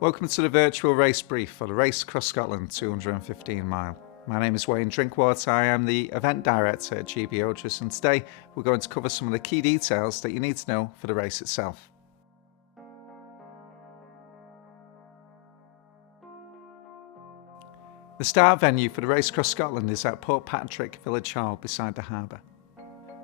Welcome to the virtual race brief for the Race Across Scotland 215 mile. My name is Wayne Drinkwater. I am the event director at GB Ultras, and today we're going to cover some of the key details that you need to know for the race itself. The start venue for the Race Across Scotland is at Portpatrick Village Hall beside the harbour.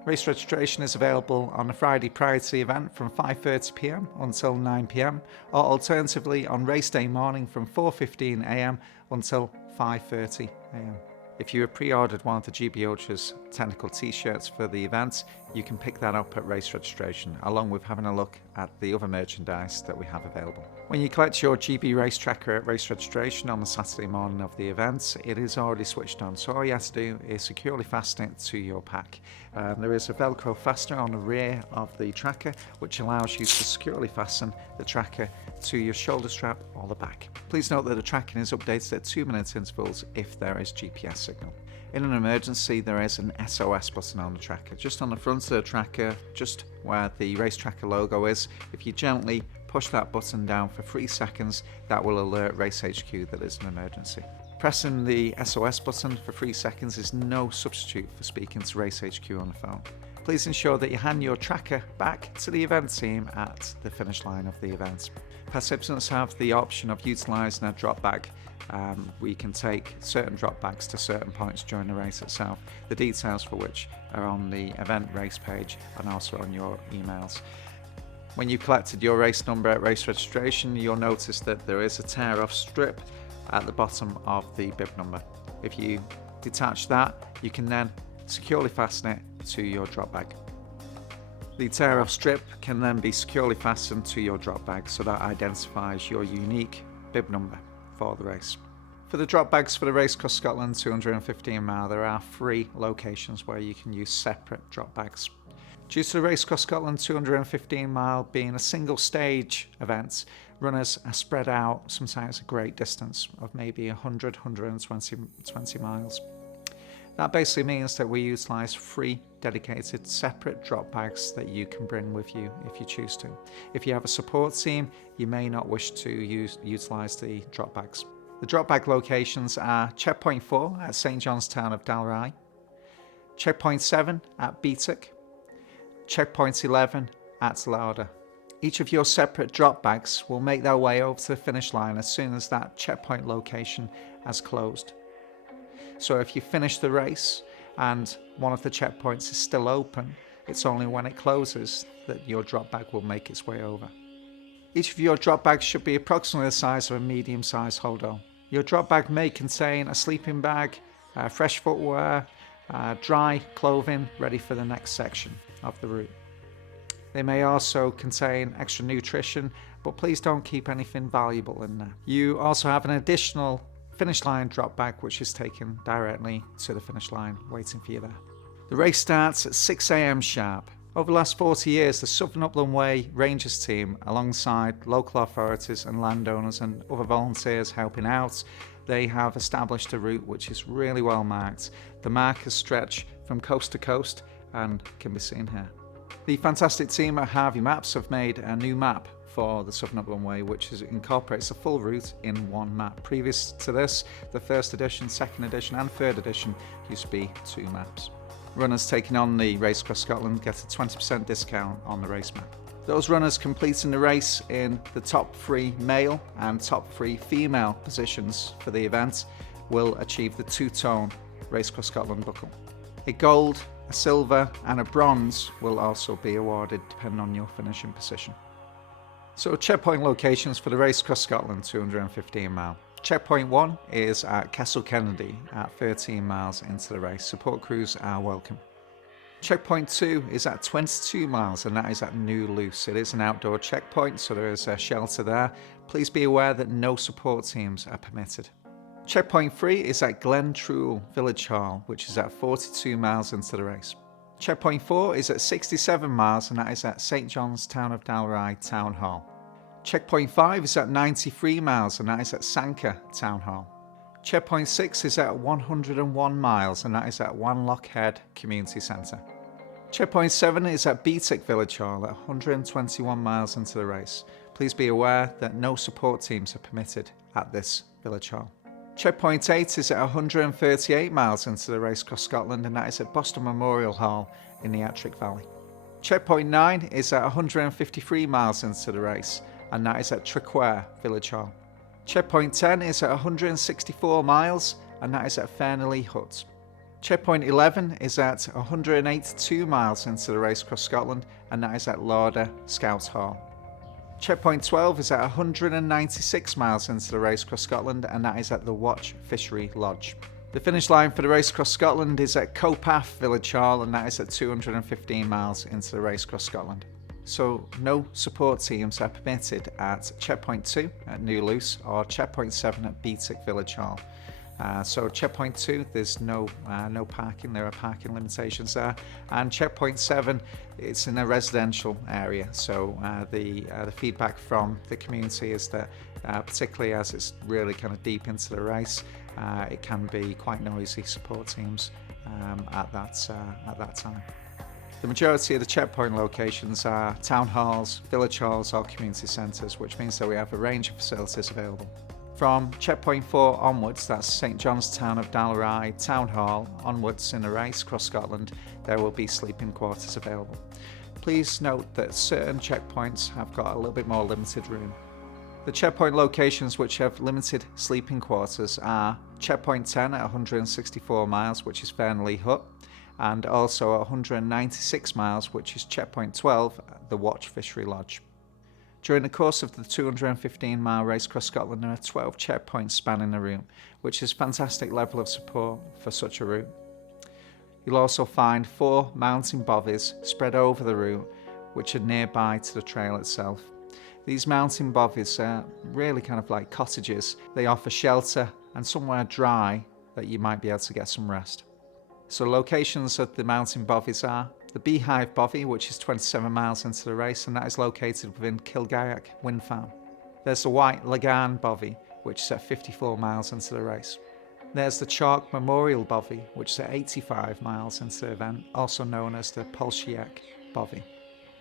Race registration is available on a Friday prior to the event from 5:30 p.m. until 9 p.m, or alternatively on race day morning from 4:15 a.m. until 5:30 a.m. If you have pre-ordered one of the GB Ultras technical t-shirts for the event, you can pick that up at race registration, along with having a look at the other merchandise that we have available. When you collect your GB race tracker at race registration on the Saturday morning of the event, it is already switched on, so all you have to do is securely fasten it to your pack. There is a Velcro fastener on the rear of the tracker, which allows you to securely fasten the tracker to your shoulder strap or the back. Please note that the tracking is updated at 2-minute intervals if there is GPS signal. In an emergency, there is an SOS button on the tracker, just on the front of the tracker, just where the race tracker logo is. If you gently push that button down for 3 seconds, that will alert Race HQ that there's an emergency. Pressing the SOS button for 3 seconds is no substitute for speaking to Race HQ on the phone. Please ensure that you hand your tracker back to the event team at the finish line of the event. Participants have the option of utilising a drop bag. We can take certain drop bags to certain points during the race itself, the details for which are on the event race page and also on your emails. When you've collected your race number at race registration, you'll notice that there is a tear-off strip at the bottom of the bib number. If you detach that, you can then securely fasten it to your drop bag. The tear-off strip can then be securely fastened to your drop bag, so that identifies your unique bib number for the race. For the drop bags for the Race Across Scotland 215 mile, there are 3 locations where you can use separate drop bags. Due to the Race Across Scotland 215 mile being a single stage event, runners are spread out sometimes a great distance of maybe 120 miles. That basically means that we utilise 3 dedicated separate drop bags that you can bring with you if you choose to. If you have a support team, you may not wish to utilise the drop bags. The drop bag locations are Checkpoint 4 at St John's Town of Dalry, Checkpoint 7 at Beattock, Checkpoint 11 at Lauder. Each of your separate drop bags will make their way over to the finish line as soon as that checkpoint location has closed. So if you finish the race and one of the checkpoints is still open, it's only when it closes that your drop bag will make its way over. Each of your drop bags should be approximately the size of a medium-sized hold-all. Your drop bag may contain a sleeping bag, fresh footwear, dry clothing ready for the next section of the route. They may also contain extra nutrition, but please don't keep anything valuable in there. You also have an additional finish line drop bag which is taken directly to the finish line waiting for you there. The race starts at 6 a.m. sharp. Over the last 40 years, the Southern Upland Way Rangers team, alongside local authorities and landowners and other volunteers helping out, they have established a route which is really well marked. The markers stretch from coast to coast and can be seen here. The fantastic team at Harvey Maps have made a new map for the Southern Upland Way, which incorporates a full route in one map. Previous to this, the first edition, second edition and third edition used to be 2 maps. Runners taking on the Race Across Scotland get a 20% discount on the race map. Those runners completing the race in the top 3 male and top 3 female positions for the event will achieve the 2-tone Race Across Scotland buckle. A gold, a silver and a bronze will also be awarded depending on your finishing position. So checkpoint locations for the Race Across Scotland 215 mile. Checkpoint 1 is at Castle Kennedy at 13 miles into the race. Support crews are welcome. Checkpoint 2 is at 22 miles and that is at New Luce. It is an outdoor checkpoint, so there is a shelter there. Please be aware that no support teams are permitted. Checkpoint 3 is at Glen Truel Village Hall, which is at 42 miles into the race. Checkpoint 4 is at 67 miles and that is at St John's Town of Dalry Town Hall. Checkpoint 5 is at 93 miles and that is at Sanker Town Hall. Checkpoint 6 is at 101 miles and that is at Wanlock Head Community Centre. Checkpoint 7 is at Portpatrick Village Hall at 121 miles into the race. Please be aware that no support teams are permitted at this village hall. Checkpoint 8 is at 138 miles into the race across Scotland, and that is at Boston Memorial Hall in the Ettrick Valley. Checkpoint 9 is at 153 miles into the race, and that is at Drinkwater Village Hall. Checkpoint 10 is at 164 miles, and that is at Fairneley Hut. Checkpoint 11 is at 182 miles into the race across Scotland, and that is at Lauder Scouts Hall. Checkpoint 12 is at 196 miles into the race across Scotland, and that is at the Watch Fishery Lodge. The finish line for the race across Scotland is at Portpatrick Village Hall, and that is at 215 miles into the race across Scotland. So no support teams are permitted at Checkpoint 2 at New Luce or Checkpoint 7 at Portpatrick Village Hall. So Checkpoint 2, there's no parking, there are parking limitations there. And Checkpoint 7, it's in a residential area, so the feedback from the community is that particularly as it's really kind of deep into the race, it can be quite noisy support teams at that time. The majority of the checkpoint locations are town halls, village halls or community centres, which means that we have a range of facilities available. From Checkpoint 4 onwards, that's St Johnstown of Dalry Town Hall, onwards in the race across Scotland, there will be sleeping quarters available. Please note that certain checkpoints have got a little bit more limited room. The checkpoint locations which have limited sleeping quarters are Checkpoint 10 at 164 miles, which is Fairneley Hut, and also at 196 miles, which is Checkpoint 12, the Watch Fishery Lodge. During the course of the 215-mile race across Scotland, there are 12 checkpoints spanning the route, which is a fantastic level of support for such a route. You'll also find 4 mountain bovies spread over the route, which are nearby to the trail itself. These mountain bovies are really kind of like cottages. They offer shelter and somewhere dry that you might be able to get some rest. So locations of the mountain bovies are the Beehive Bovie, which is 27 miles into the race, and that is located within Kilgaiach Wind Farm. There's the White Lagan Bovie, which is at 54 miles into the race. There's the Chalk Memorial Bovie, which is at 85 miles into the event, also known as the Polshiek Bovie.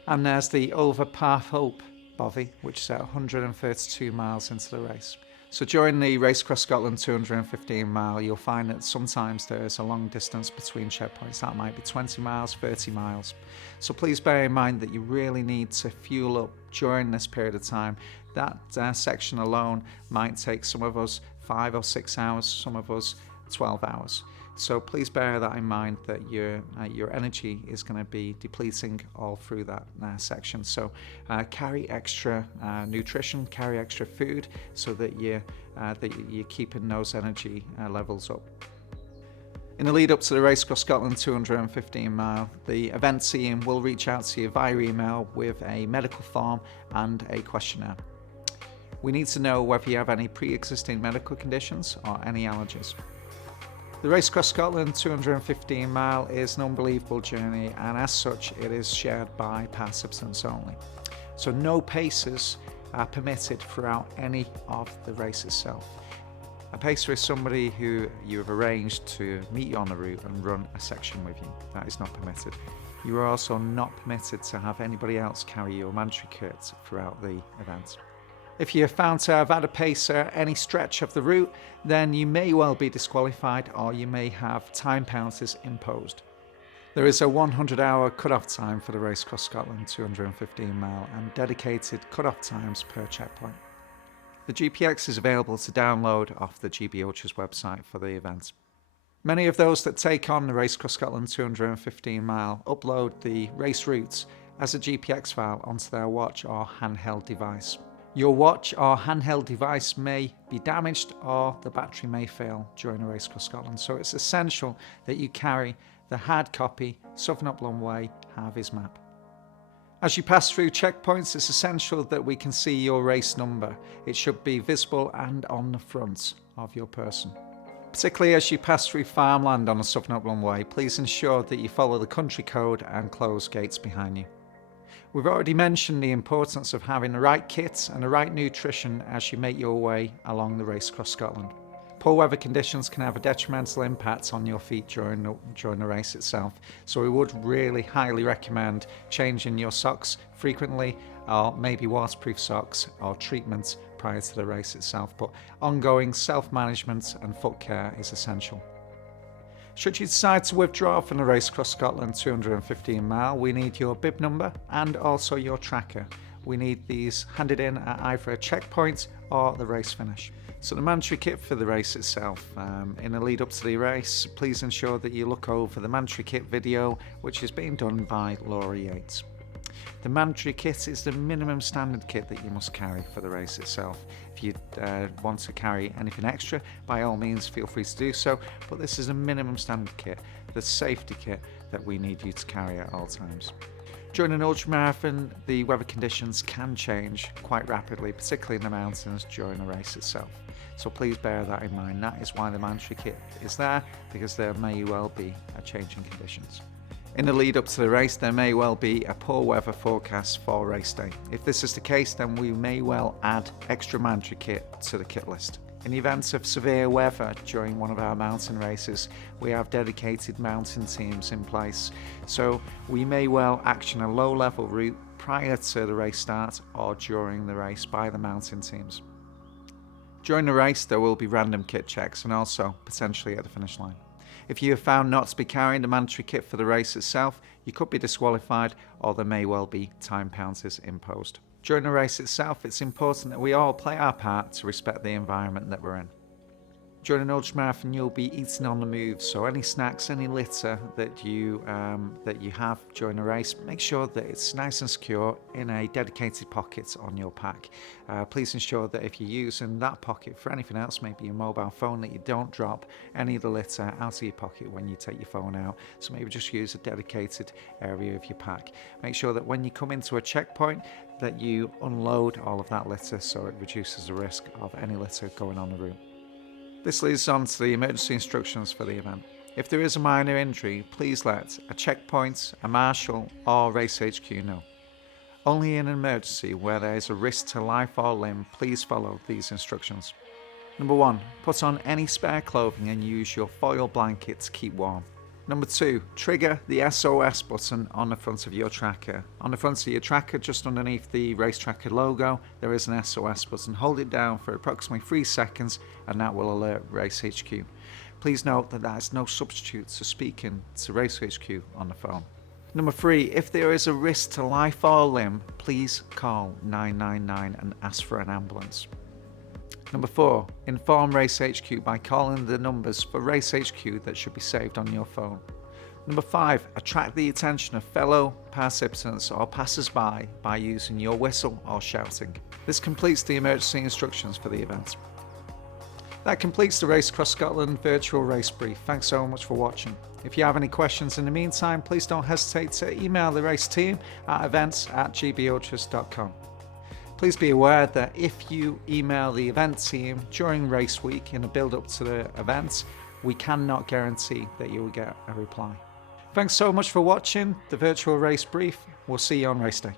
And there's the Overpath Hope Bovie, which is at 132 miles into the race. So during the Race Across Scotland 215 mile, you'll find that sometimes there is a long distance between checkpoints. That might be 20 miles, 30 miles. So please bear in mind that you really need to fuel up during this period of time. That section alone might take some of us 5 or 6 hours, some of us 12 hours. So please bear that in mind, that your energy is going to be depleting all through that section. So carry extra nutrition, carry extra food, so that you're keeping those energy levels up. In the lead up to the Race Across Scotland 215 mile, the event team will reach out to you via email with a medical form and a questionnaire. We need to know whether you have any pre-existing medical conditions or any allergies. The Race Across Scotland 215 mile is an unbelievable journey, and as such it is shared by participants only. So no pacers are permitted throughout any of the race itself. A pacer is somebody who you have arranged to meet you on the route and run a section with you. That is not permitted. You are also not permitted to have anybody else carry your mandatory kit throughout the event. If you are found to have had a pacer any stretch of the route, then you may well be disqualified, or you may have time penalties imposed. There is a 100-hour cut-off time for the Race Across Scotland 215 mile and dedicated cut-off times per checkpoint. The GPX is available to download off the GB Ultras website for the event. Many of those that take on the Race Across Scotland 215 mile upload the race routes as a GPX file onto their watch or handheld device. Your watch or handheld device may be damaged, or the battery may fail during the Race Across Scotland, so it's essential that you carry the hard copy Southern Upland Way Harvey's map. As you pass through checkpoints, it's essential that we can see your race number. It should be visible and on the front of your person. Particularly as you pass through farmland on the Southern Upland Way, please ensure that you follow the country code and close gates behind you. We've already mentioned the importance of having the right kit and the right nutrition as you make your way along the Race Across Scotland. Poor weather conditions can have a detrimental impact on your feet during the race itself, so we would really highly recommend changing your socks frequently, or maybe waterproof socks or treatment prior to the race itself, but ongoing self-management and foot care is essential. Should you decide to withdraw from the race across Scotland 215 mile, we need your bib number and also your tracker. We need these handed in at either a checkpoint or the race finish. So the mandatory kit for the race itself. In the lead up to the race, please ensure that you look over the mandatory kit video, which is being done by Laura Yates. The mandatory kit is the minimum standard kit that you must carry for the race itself. If you want to carry anything extra, by all means feel free to do so, but this is a minimum standard kit, the safety kit that we need you to carry at all times. During an ultramarathon, the weather conditions can change quite rapidly, particularly in the mountains during the race itself. So please bear that in mind. That is why the mandatory kit is there, because there may well be a change in conditions. In the lead up to the race, there may well be a poor weather forecast for race day. If this is the case, then we may well add extra mandatory kit to the kit list. In the event of severe weather during one of our mountain races, we have dedicated mountain teams in place, so we may well action a low-level route prior to the race start or during the race by the mountain teams. During the race, there will be random kit checks and also potentially at the finish line. If you are found not to be carrying the mandatory kit for the race itself, you could be disqualified or there may well be time penalties imposed. During the race itself, it's important that we all play our part to respect the environment that we're in. During an ultramarathon, you'll be eating on the move, so any snacks, any litter that you have during a race, make sure that it's nice and secure in a dedicated pocket on your pack. Please ensure that if you're using that pocket for anything else, maybe your mobile phone, that you don't drop any of the litter out of your pocket when you take your phone out. So maybe just use a dedicated area of your pack. Make sure that when you come into a checkpoint, that you unload all of that litter so it reduces the risk of any litter going on the route. This leads on to the emergency instructions for the event. If there is a minor injury, please let a checkpoint, a marshal or Race HQ know. Only in an emergency where there is a risk to life or limb, please follow these instructions. Number 1, put on any spare clothing and use your foil blanket to keep warm. Number 2, trigger the SOS button on the front of your tracker. On the front of your tracker, just underneath the race tracker logo, there is an SOS button. Hold it down for approximately 3 seconds and that will alert Race HQ. Please note that that is no substitute to speaking to Race HQ on the phone. Number 3, if there is a risk to life or limb, please call 999 and ask for an ambulance. Number 4, inform Race HQ by calling the numbers for Race HQ that should be saved on your phone. Number 5, attract the attention of fellow participants or passers-by by using your whistle or shouting. This completes the emergency instructions for the event. That completes the Race Across Scotland virtual race brief. Thanks so much for watching. If you have any questions in the meantime, please don't hesitate to email the race team at events@gbultras.com. Please be aware that if you email the event team during race week in the build up to the event, we cannot guarantee that you will get a reply. Thanks so much for watching the virtual race brief. We'll see you on race day.